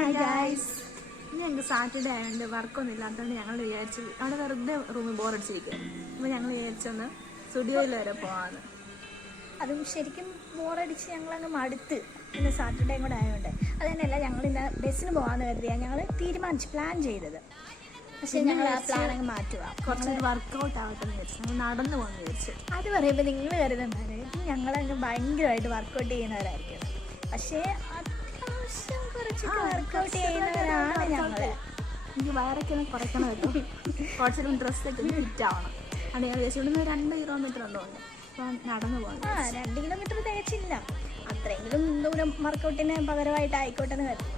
Hi guys, ഇന്ന് ഞങ്ങൾക്ക് Saturday ആയതുകൊണ്ട് വർക്കൊന്നും ഇല്ലാത്തതുകൊണ്ട് ഞങ്ങൾ വിചാരിച്ചു അവിടെ വെറുതെ റൂമിൽ ബോറടിച്ചിരിക്കുക. അപ്പോൾ ഞങ്ങൾ വിചാരിച്ചൊന്ന് സ്റ്റുഡിയോയിൽ വരെ പോകാമെന്ന്. അതും ശരിക്കും ബോറടിച്ച് ഞങ്ങളങ്ങ് മടുത്ത്. ഇന്ന് സാറ്റർഡേയും കൂടെ ആയതുകൊണ്ട് അത് തന്നെയല്ല, ഞങ്ങൾ ഇന്ന് ബസ്സിന് പോകാമെന്ന് കരുതിയാണ് ഞങ്ങൾ പ്ലാൻ ചെയ്തത്. പക്ഷേ ഞങ്ങൾ ആ പ്ലാൻ അങ്ങ് മാറ്റുക, കുറച്ച് വർക്കൗട്ട് ആവട്ടെ എന്ന് വിചാരിച്ചു. ഞങ്ങൾ നടന്നു പോകുമെന്ന് വിചാരിച്ചു. അത് പറയുമ്പോൾ നിങ്ങൾ കരുതുന്നത് ഞങ്ങളങ്ങ് ഭയങ്കരമായിട്ട് വർക്കൗട്ട് ചെയ്യുന്നവരായിരിക്കും. പക്ഷേ അത്യാവശ്യം കുറച്ചൊക്കെ വർക്കൗട്ട് ചെയ്യുന്നവരാണ് ഞങ്ങൾ. എനിക്ക് വയറൊക്കെ ഒന്ന് കുറയ്ക്കണം കേട്ടോ. കുറച്ചൊരു ഡ്രസ്സൊക്കെ ഫിറ്റ് ആവണം. അത് ഞാൻ വിചാരിച്ചു ഇവിടുന്ന് 2 കിലോമീറ്റർ ഉണ്ടോണ്ട് അപ്പം നടന്നു പോകണം. 2 കിലോമീറ്റർ തികച്ചില്ല, അത്രയെങ്കിലും ദൂരം വർക്കൗട്ടിന് പകരമായിട്ട് ആയിക്കോട്ടെ എന്ന് കരുതി.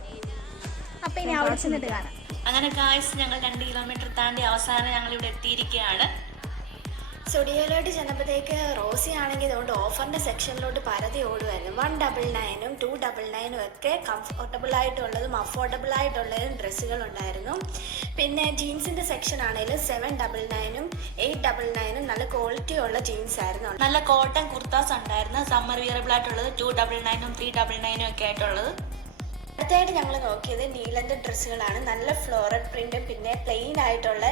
അപ്പം ഇനി അവിടെ ചെന്നിട്ട് കാണാം. അങ്ങനെ ഗായ്സ്, ഞങ്ങൾ 2 കിലോമീറ്റർ താണ്ടി അവസാനം ഞങ്ങൾ ഇവിടെ എത്തിയിരിക്കുകയാണ്. സ്റ്റുഡിയോയിലോട്ട് ചെന്നപ്പോഴത്തേക്ക് റോസി ആണെങ്കിൽ അതുകൊണ്ട് ഓഫറിൻ്റെ സെക്ഷനിലോട്ട് പരതി ഓടുമായിരുന്നു. 199 299 ഒക്കെ കംഫർട്ടബിൾ ആയിട്ടുള്ളതും അഫോർഡബിൾ ആയിട്ടുള്ളതും ഡ്രസ്സുകളുണ്ടായിരുന്നു. പിന്നെ ജീൻസിൻ്റെ സെക്ഷൻ ആണെങ്കിലും 799 899 നല്ല ക്വാളിറ്റി ഉള്ള ജീൻസ് ആയിരുന്നു. നല്ല കോട്ടൺ കുർത്താസ് ഉണ്ടായിരുന്നു, സമ്മർ വിയറബിൾ ആയിട്ടുള്ളത് 299 399 ഒക്കെ ആയിട്ടുള്ളത്. അടുത്തായിട്ട് ഞങ്ങൾ നോക്കിയത് നീലൻ്റെ ഡ്രസ്സുകളാണ്. നല്ല ഫ്ലോറൽ പ്രിൻറ്റും പിന്നെ പ്ലെയിൻ ആയിട്ടുള്ള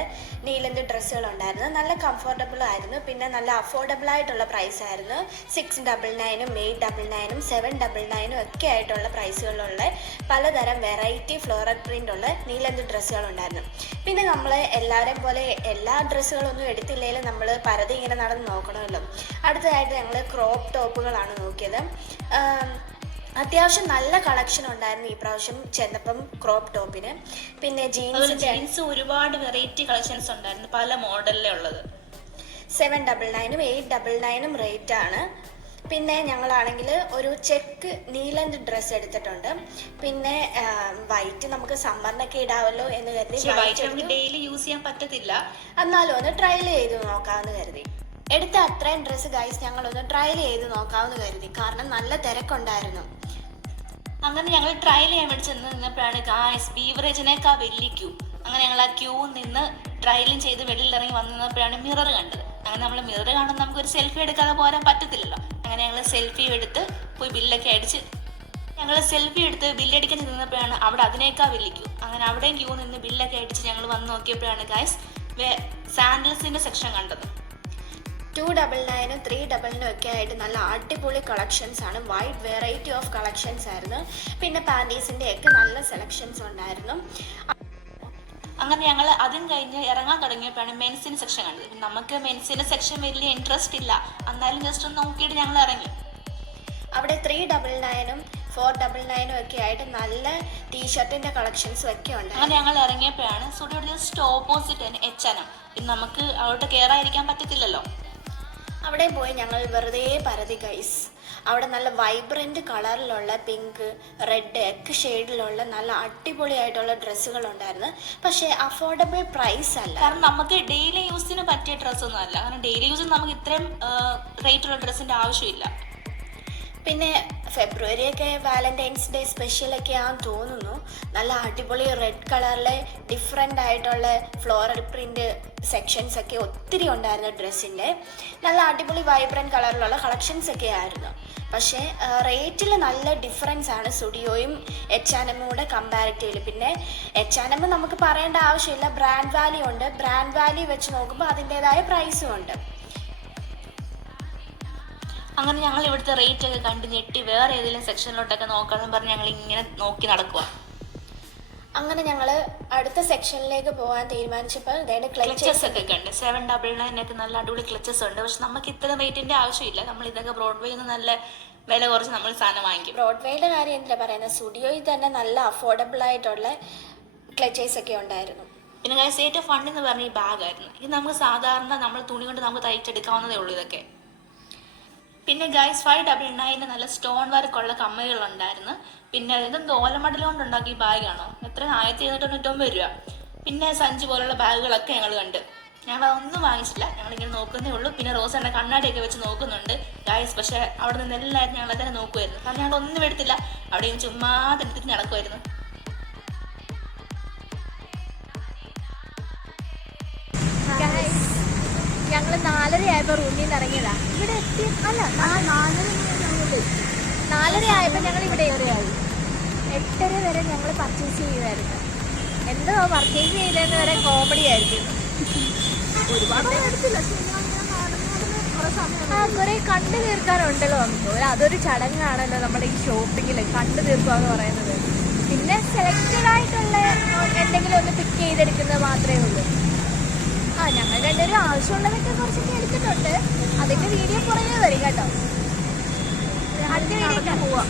നീലൻ്റെ ഡ്രസ്സുകളുണ്ടായിരുന്നു. നല്ല കംഫർട്ടബിൾ ആയിരുന്നു, പിന്നെ നല്ല അഫോർഡബിൾ ആയിട്ടുള്ള പ്രൈസ് ആയിരുന്നു. 699 899 799 ഒക്കെ ആയിട്ടുള്ള പ്രൈസുകളുള്ള പലതരം വെറൈറ്റി ഫ്ലോറൽ പ്രിൻ്റ് ഉള്ള നീലൻ്റെ ഡ്രസ്സുകളുണ്ടായിരുന്നു. പിന്നെ നമ്മൾ എല്ലാവരെയും പോലെ എല്ലാ ഡ്രസ്സുകളൊന്നും എടുത്തില്ലെങ്കിലും നമ്മൾ പരതി ഇങ്ങനെ നടന്ന് നോക്കണമല്ലോ. അടുത്തതായിട്ട് ഞങ്ങൾ ക്രോപ്പ് ടോപ്പുകളാണ് നോക്കിയത്. അത്യാവശ്യം നല്ല കളക്ഷൻ ഉണ്ടായിരുന്നു ഈ പ്രാവശ്യം ചെന്നപ്പം ക്രോപ്പ് ടോപ്പിന്. പിന്നെ ജീൻസ് ഒരുപാട് വെറൈറ്റി കളക്ഷൻസ് ഉണ്ടായിരുന്നു, പല മോഡലിലേ ഉള്ളത്. 799 899 റേറ്റ് ആണ്. പിന്നെ ഞങ്ങളാണെങ്കിൽ ഒരു ചെക്ക് നീലൻ്റെ ഡ്രസ്സ് എടുത്തിട്ടുണ്ട്. പിന്നെ വൈറ്റ് നമുക്ക് സമ്മറിനൊക്കെ ഇടാമല്ലോ എന്ന് കരുതി, ഡെയിലി യൂസ് ചെയ്യാൻ പറ്റത്തില്ല, എന്നാലും ഒന്ന് ട്രയൽ ചെയ്ത് നോക്കാമെന്ന് കരുതി എടുത്ത അത്രയും ഡ്രസ്സ് ഗൈസ് ഞങ്ങളൊന്ന് ട്രയൽ ചെയ്ത് നോക്കാമെന്ന് കരുതി, കാരണം നല്ല തിരക്കുണ്ടായിരുന്നു. അങ്ങനെ ഞങ്ങൾ ട്രയൽ ചെയ്യാൻ വേണ്ടി ചെന്ന് നിന്നപ്പോഴാണ് ഗായ്സ് ബീവറേജിനേക്കാൾ വലിയ ക്യൂ. അങ്ങനെ ഞങ്ങൾ ആ ക്യൂ നിന്ന് ട്രയലും ചെയ്ത് വെളിയിൽ ഇറങ്ങി വന്നപ്പോഴാണ് മിറർ കണ്ടത്. അങ്ങനെ നമ്മൾ മിറർ കാണുമ്പോൾ നമുക്കൊരു സെൽഫി എടുക്കാതെ പോരാൻ പറ്റത്തില്ലല്ലോ. അങ്ങനെ ഞങ്ങൾ സെൽഫി എടുത്ത് പോയി ബില്ലൊക്കെ അടിച്ച് ബില്ലടിക്കാൻ നിന്നപ്പോഴാണ് അവിടെ അതിനേക്കാൾ വലിയ ക്യൂ. അങ്ങനെ അവിടെയും ക്യൂ നിന്ന് ബില്ലൊക്കെ അടിച്ച് ഞങ്ങൾ വന്ന് നോക്കിയപ്പോഴാണ് ഗായ്സ് സാൻഡൽസിൻ്റെ സെക്ഷൻ കണ്ടത്. 299 399 ഒക്കെ ആയിട്ട് നല്ല അടിപൊളി കളക്ഷൻസ് ആണ്. വൈഡ് വെറൈറ്റി ഓഫ് കളക്ഷൻസ് ആയിരുന്നു. പിന്നെ പാൻറ്റീസിൻ്റെ ഒക്കെ നല്ല സെലക്ഷൻസ് ഉണ്ടായിരുന്നു. അങ്ങനെ ഞങ്ങൾ അതും കഴിഞ്ഞ് ഇറങ്ങാൻ തുടങ്ങിയപ്പോഴാണ് മെൻസിൻ്റെ സെക്ഷൻ കണ്ടത്. നമുക്ക് മെൻസിൻ്റെ സെക്ഷൻ വലിയ ഇൻട്രസ്റ്റ് ഇല്ല, എന്നാലും ജസ്റ്റ് ഒന്ന് നോക്കിയിട്ട് ഞങ്ങൾ ഇറങ്ങി. അവിടെ 399 499 ഒക്കെ ആയിട്ട് നല്ല ടീഷർട്ടിൻ്റെ കളക്ഷൻസും ഒക്കെ ഉണ്ട്. അങ്ങനെ ഞങ്ങൾ ഇറങ്ങിയപ്പോഴാണ് സ്റ്റുഡിയോയുടെ ജസ്റ്റ് ഓപ്പോസിറ്റ് തന്നെ H&M. പിന്നെ നമുക്ക് അവിടെ കയറാതിരിക്കാൻ പറ്റത്തില്ലല്ലോ. അവിടെ പോയി ഞങ്ങൾ വെറുതെ പരതി ഗൈസ്. അവിടെ നല്ല വൈബ്രൻറ്റ് കളറിലുള്ള പിങ്ക് റെഡ് ഒക്കെ ഷെയ്ഡിലുള്ള നല്ല അടിപൊളിയായിട്ടുള്ള ഡ്രസ്സുകളുണ്ടായിരുന്നു. പക്ഷേ അഫോർഡബിൾ പ്രൈസ് അല്ല, കാരണം നമുക്ക് ഡെയിലി യൂസിന് പറ്റിയ ഡ്രസ്സൊന്നും അല്ല. കാരണം ഡെയിലി യൂസിന് നമുക്ക് ഇത്രയും റേറ്റുള്ള ഡ്രസ്സിൻ്റെ ആവശ്യമില്ല. പിന്നെ ഫെബ്രുവരിയൊക്കെ വാലന്റൈൻസ് ഡേ സ്പെഷ്യലൊക്കെ ആണെന്ന് തോന്നുന്നു. നല്ല അടിപൊളി റെഡ് കളറിലെ ഡിഫറെൻ്റ് ആയിട്ടുള്ള ഫ്ലോറൽ പ്രിൻ്റ് സെക്ഷൻസ് ഒക്കെ ഒത്തിരി ഉണ്ടായിരുന്നു ഡ്രസ്സിൻ്റെ. നല്ല അടിപൊളി വൈബ്രൻറ്റ് കളറിലുള്ള കളക്ഷൻസ് ഒക്കെ ആയിരുന്നു. പക്ഷേ റേറ്റിൽ നല്ല ഡിഫറൻസ് ആണ് സ്റ്റുഡിയോയും H&M കൂടെ കമ്പാരിറ്റീവ്ലി. പിന്നെ H&M നമുക്ക് പറയേണ്ട ആവശ്യമില്ല, ബ്രാൻഡ് വാല്യൂ ഉണ്ട്. ബ്രാൻഡ് വാല്യൂ വെച്ച് നോക്കുമ്പോൾ അതിൻ്റേതായ പ്രൈസും ഉണ്ട്. അങ്ങനെ ഞങ്ങൾ ഇവിടുത്തെ റേറ്റ് ഒക്കെ കണ്ട് ഞെട്ടി വേറെ ഏതെങ്കിലും സെക്ഷനിലോട്ടൊക്കെ നോക്കാമെന്ന് പറഞ്ഞ് ഞങ്ങൾ ഇങ്ങനെ നോക്കി നടക്കുക. അങ്ങനെ ഞങ്ങൾ അടുത്ത സെക്ഷനിലേക്ക് പോകാൻ തീരുമാനിച്ചപ്പോൾ ക്ലച്ചസ് ഒക്കെ കണ്ട് 799 ഒക്കെ നല്ല അടിപൊളി ക്ലച്ചസ് ഉണ്ട്. പക്ഷെ നമുക്ക് ഇത്ര റേറ്റിന്റെ ആവശ്യമില്ല. നമ്മൾ ഇതൊക്കെ ബ്രോഡ്വേയിൽ നിന്ന് നല്ല വില കുറച്ച് നമ്മൾ സാധനം വാങ്ങിക്കും. ബ്രോഡ്വേയുടെ കാര്യം എന്തിനാ പറയുന്നത്, സ്റ്റുഡിയോയിൽ തന്നെ നല്ല അഫോർഡബിൾ ആയിട്ടുള്ള ക്ലച്ചേഴ്സ് ഒക്കെ ഉണ്ടായിരുന്നു. പിന്നെ ഗൈസ് ഏറ്റവും ഫണ്ട് എന്ന് പറഞ്ഞ ഈ ബാഗായിരുന്നു. ഇത് നമുക്ക് സാധാരണ നമ്മൾ തുണി കൊണ്ട് നമുക്ക് തയ്ച്ചെടുക്കാവുന്നതേ ഉള്ളൂ ഇതൊക്കെ. പിന്നെ ഗൈസ് 599 നല്ല സ്റ്റോൺ വർക്കുള്ള കമ്മലുകളുണ്ടായിരുന്നു. പിന്നെ ഇതെന്തോ ഓലമടൽ കൊണ്ടുണ്ടാക്കിയ ബാഗാണോ, എത്ര 1799 രൂപ. പിന്നെ സഞ്ചി പോലുള്ള ബാഗുകളൊക്കെ ഞങ്ങൾ കണ്ട്. ഞങ്ങൾ അതൊന്നും വാങ്ങിച്ചില്ല, ഞങ്ങളിങ്ങനെ നോക്കുന്നേ ഉള്ളൂ. പിന്നെ റോസേൻ്റെ കണ്ണാടിയൊക്കെ വെച്ച് നോക്കുന്നുണ്ട് ഗൈസ്. പക്ഷേ അവിടെ നിന്ന് എല്ലാവരും ഞങ്ങൾ തന്നെ നോക്കുമായിരുന്നു, കാരണം ഞങ്ങളൊന്നും എടുത്തില്ല. അവിടെയും ചുമ്മാ എടുത്തിട്ട് നടക്കുമായിരുന്നു. ഞങ്ങൾ 4:30 ആയപ്പോൾ റൂമിൽ നിന്ന് ഇറങ്ങിയതാ. ഇവിടെ എത്തി അല്ല 4:30 ആയപ്പോൾ ഞങ്ങൾ ഇവിടെ 8:30 വരെ ഞങ്ങൾ പർച്ചേസ് ചെയ്യുമായിരുന്നു. എന്തോ പർച്ചേസ് ചെയ്തതെന്ന് വരെ കോമഡി ആയിരിക്കും. ഒരുപാട് എടുത്തില്ല, കുറെ കണ്ടു തീർക്കാനുണ്ടല്ലോ നമുക്ക്. അതൊരു ചടങ്ങാണല്ലോ നമ്മുടെ ഈ ഷോപ്പിങ്ങിൽ കണ്ടു തീർക്കുക എന്ന് പറയുന്നത്. പിന്നെ സെലക്റ്റഡ് ആയിട്ടുള്ള എന്തെങ്കിലും ഒന്ന് പിക്ക് ചെയ്തെടുക്കുന്നത് മാത്രമേ ഉള്ളൂ. ഞങ്ങൾ രണ്ടുപേരും ആവശ്യമുള്ളതൊക്കെ കുറച്ചൊക്കെ എടുത്തിട്ടുണ്ട്. അതിൻ്റെ വീഡിയോ പുറകെ വരും കേട്ടോ. അടുത്ത വീഡിയോ പോവാം.